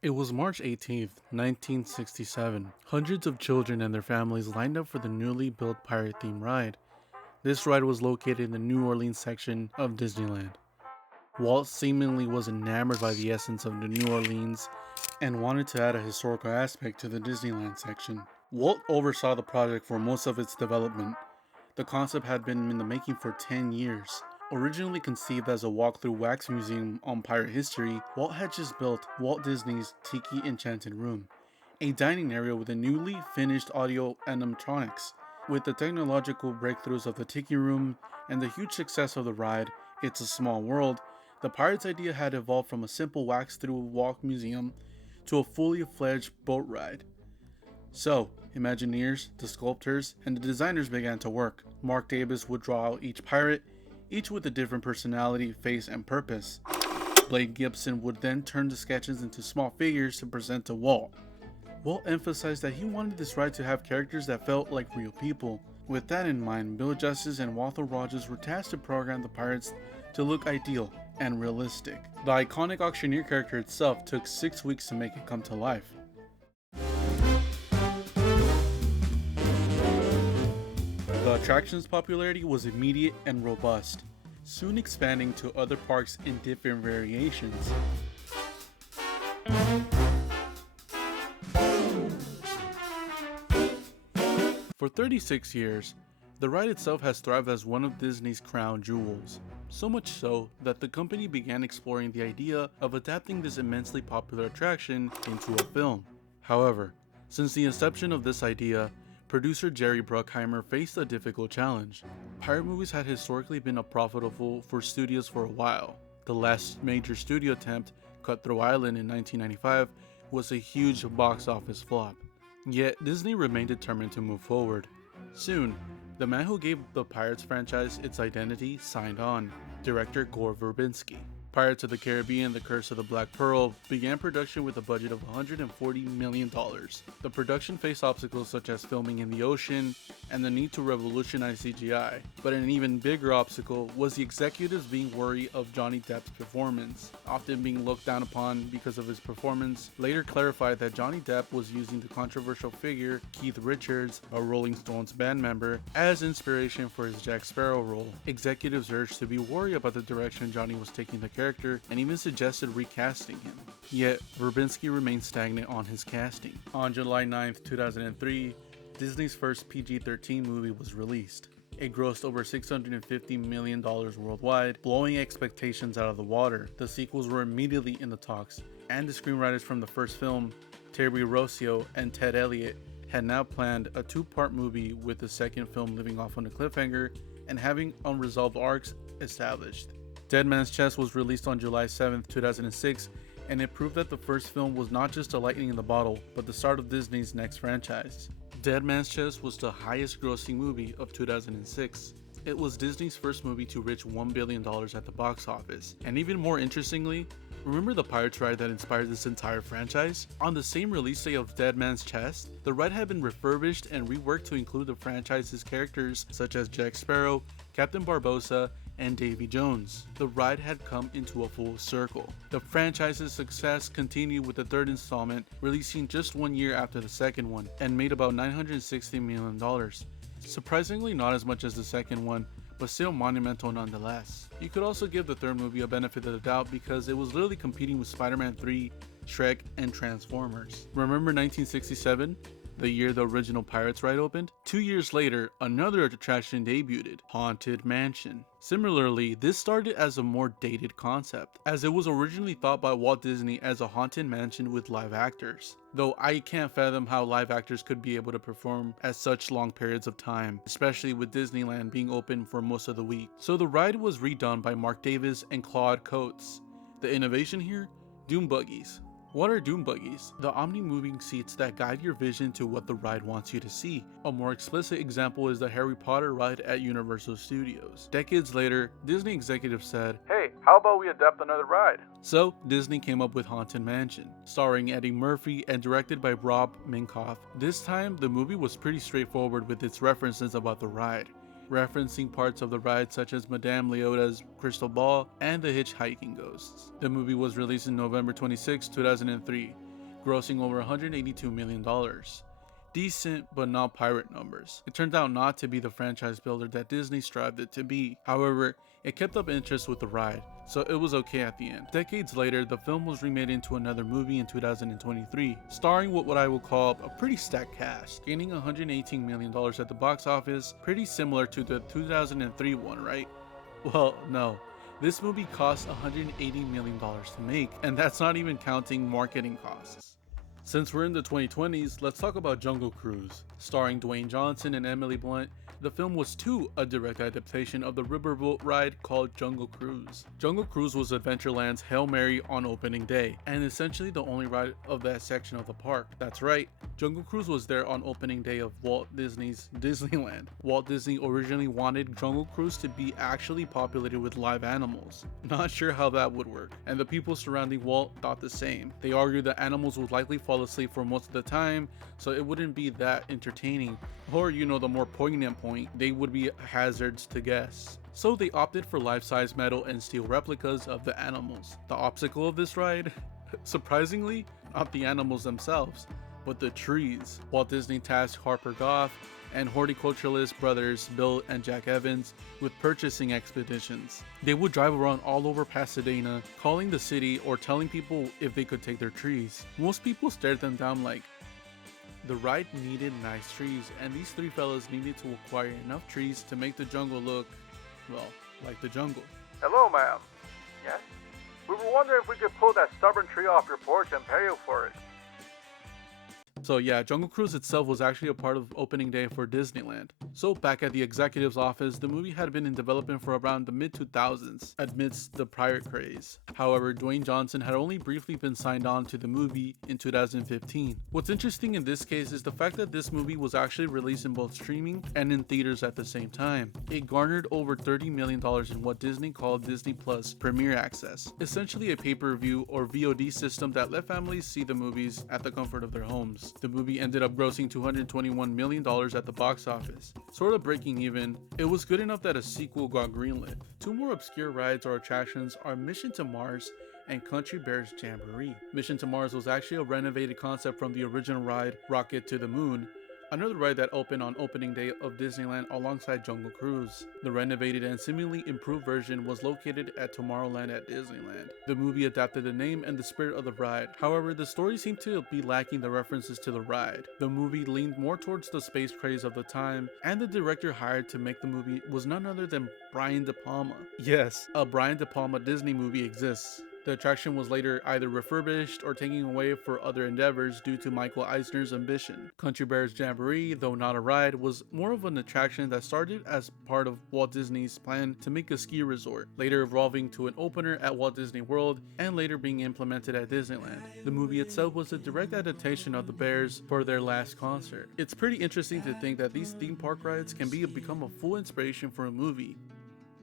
It was March 18th, 1967. Hundreds of children and their families lined up for the newly built pirate-themed ride. This ride was located in the New Orleans section of Disneyland. Walt seemingly was enamored by the essence of the New Orleans and wanted to add a historical aspect to the Disneyland section. Walt oversaw the project for most of its development. The concept had been in the making for 10 years. Originally conceived as a walk-through wax museum on pirate history, Walt had just built Walt Disney's Tiki Enchanted Room, a dining area with a newly finished audio animatronics. With the technological breakthroughs of the Tiki Room and the huge success of the ride, It's a Small World, the Pirates idea had evolved from a simple wax-through walk museum to a fully fledged boat ride. So, Imagineers, the sculptors, and the designers began to work. Mark Davis would draw out each pirate, each with a different personality, face, and purpose. Blake Gibson would then turn the sketches into small figures to present to Walt. Walt emphasized that he wanted this ride to have characters that felt like real people. With that in mind, Bill Justice and Walter Rogers were tasked to program the pirates to look ideal and realistic. The iconic auctioneer character itself took 6 weeks to make it come to life. The attraction's popularity was immediate and robust, soon expanding to other parks in different variations. For 36 years, the ride itself has thrived as one of Disney's crown jewels, so much so that the company began exploring the idea of adapting this immensely popular attraction into a film. However, since the inception of this idea, producer Jerry Bruckheimer faced a difficult challenge. Pirate movies had historically been unprofitable for studios for a while. The last major studio attempt, Cutthroat Island in 1995, was a huge box office flop. Yet Disney remained determined to move forward. Soon, the man who gave the Pirates franchise its identity signed on, director Gore Verbinski. Pirates of the Caribbean: The Curse of the Black Pearl began production with a budget of $140 million. The production faced obstacles such as filming in the ocean and the need to revolutionize CGI, but an even bigger obstacle was the executives being worried of Johnny Depp's performance. Often being looked down upon because of his performance, later clarified that Johnny Depp was using the controversial figure Keith Richards, a Rolling Stones band member, as inspiration for his Jack Sparrow role. Executives urged to be worried about the direction Johnny was taking the character and even suggested recasting him. Yet, Verbinski remained stagnant on his casting. On July 9, 2003, Disney's first PG-13 movie was released. It grossed over $650 million worldwide, blowing expectations out of the water. The sequels were immediately in the talks, and the screenwriters from the first film, Terry Rossio and Ted Elliott, had now planned a two-part movie, with the second film leaving off on a cliffhanger and having unresolved arcs established. Dead Man's Chest was released on July 7, 2006, and it proved that the first film was not just a lightning in the bottle, but the start of Disney's next franchise. Dead Man's Chest was the highest grossing movie of 2006. It was Disney's first movie to reach $1 billion at the box office. And even more interestingly, remember the Pirates ride that inspired this entire franchise? On the same release day of Dead Man's Chest, the ride had been refurbished and reworked to include the franchise's characters such as Jack Sparrow, Captain Barbossa, and Davy Jones. The ride had come into a full circle. The franchise's success continued with the third installment, releasing just 1 year after the second one, and made about $960 million. Surprisingly not as much as the second one, but still monumental nonetheless. You could also give the third movie a benefit of the doubt because it was literally competing with Spider-Man 3, Shrek, and Transformers. Remember 1967? The year the original Pirates ride opened? 2 years later, another attraction debuted, Haunted Mansion. Similarly, this started as a more dated concept, as it was originally thought by Walt Disney as a haunted mansion with live actors. Though I can't fathom how live actors could be able to perform at such long periods of time, especially with Disneyland being open for most of the week. So the ride was redone by Mark Davis and Claude Coates. The innovation here? Doom buggies. What are doom buggies? The omni-moving seats that guide your vision to what the ride wants you to see. A more explicit example is the Harry Potter ride at Universal Studios. Decades later, Disney executives said, "Hey, how about we adapt another ride?" So, Disney came up with Haunted Mansion, starring Eddie Murphy and directed by Rob Minkoff. This time, the movie was pretty straightforward with its references about the ride, referencing parts of the ride such as Madame Leota's crystal ball and the hitchhiking ghosts. The movie was released in November 26, 2003, grossing over $182 million. Decent but not pirate numbers. It turned out not to be the franchise builder that Disney strived it to be. However, it kept up interest with the ride, so it was okay at the end. Decades later, the film was remade into another movie in 2023, starring what I will call a pretty stacked cast, gaining $118 million at the box office, pretty similar to the 2003 one, right? Well, no. This movie cost $180 million to make, and that's not even counting marketing costs. Since we're in the 2020s, let's talk about Jungle Cruise. Starring Dwayne Johnson and Emily Blunt, the film was too a direct adaptation of the riverboat ride called Jungle Cruise. Jungle Cruise was Adventureland's Hail Mary on opening day, and essentially the only ride of that section of the park. That's right, Jungle Cruise was there on opening day of Walt Disney's Disneyland. Walt Disney originally wanted Jungle Cruise to be actually populated with live animals. Not sure how that would work, and the people surrounding Walt thought the same. They argued that animals would likely fall asleep for most of the time, so it wouldn't be that entertaining. Or, the more poignant point, they would be hazards to guests. So they opted for life-size metal and steel replicas of the animals. The obstacle of this ride? Surprisingly, not the animals themselves, but the trees. Walt Disney tasked Harper Goff and horticulturalist brothers Bill and Jack Evans with purchasing expeditions. They would drive around all over Pasadena, calling the city or telling people if they could take their trees. Most people stared them down like, the ride needed nice trees, and these three fellas needed to acquire enough trees to make the jungle look, well, like the jungle. Hello, ma'am. Yes? We were wondering if we could pull that stubborn tree off your porch and pay you for it. So yeah, Jungle Cruise itself was actually a part of opening day for Disneyland. So back at the executive's office, the movie had been in development for around the mid-2000s amidst the pirate craze. However, Dwayne Johnson had only briefly been signed on to the movie in 2015. What's interesting in this case is the fact that this movie was actually released in both streaming and in theaters at the same time. It garnered over $30 million in what Disney called Disney Plus Premier Access, essentially a pay-per-view or VOD system that let families see the movies at the comfort of their homes. The movie ended up grossing $221 million at the box office. Sort of breaking even, it was good enough that a sequel got greenlit. Two more obscure rides or attractions are Mission to Mars and Country Bears Jamboree. Mission to Mars was actually a renovated concept from the original ride Rocket to the Moon, another ride that opened on opening day of Disneyland alongside Jungle Cruise. The renovated and seemingly improved version was located at Tomorrowland at Disneyland. The movie adapted the name and the spirit of the ride. However, the story seemed to be lacking the references to the ride. The movie leaned more towards the space craze of the time, and the director hired to make the movie was none other than Brian De Palma. Yes, a Brian De Palma Disney movie exists. The attraction was later either refurbished or taken away for other endeavors due to Michael Eisner's ambition. Country Bears Jamboree, though not a ride, was more of an attraction that started as part of Walt Disney's plan to make a ski resort, later evolving to an opener at Walt Disney World and later being implemented at Disneyland. The movie itself was a direct adaptation of the Bears for their last concert. It's pretty interesting to think that these theme park rides can become a full inspiration for a movie.